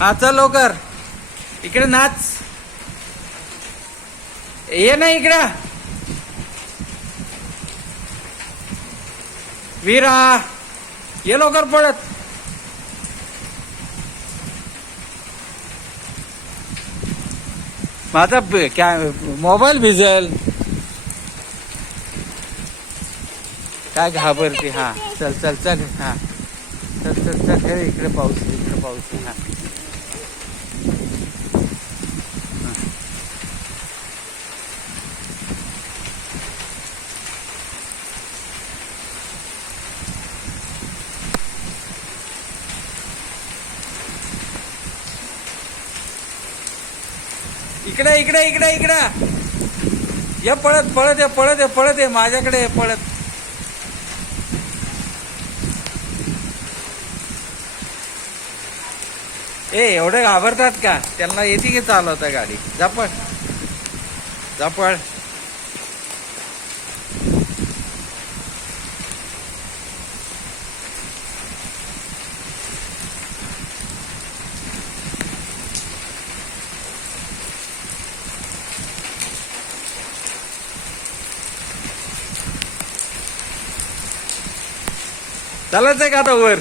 हा चल लवकर इकडे नाच. ये ना इकडे वीरा, ये लवकर पळत. माझा क्या मोबाईल भिजल. काय घाबरते. हा चल चल चल. हा चल चल चल. हे इकडे पाऊस, इकडे पाऊस. हा इकडे इकडे इकडे इकडे ये पळत पळत ये पळत ये पळत ये माझ्याकडे पळत. ए एवढे घाबरतात का? त्यांना येते की चालवता गाडी. जापळ जापळ. चालायचंय का आता वर?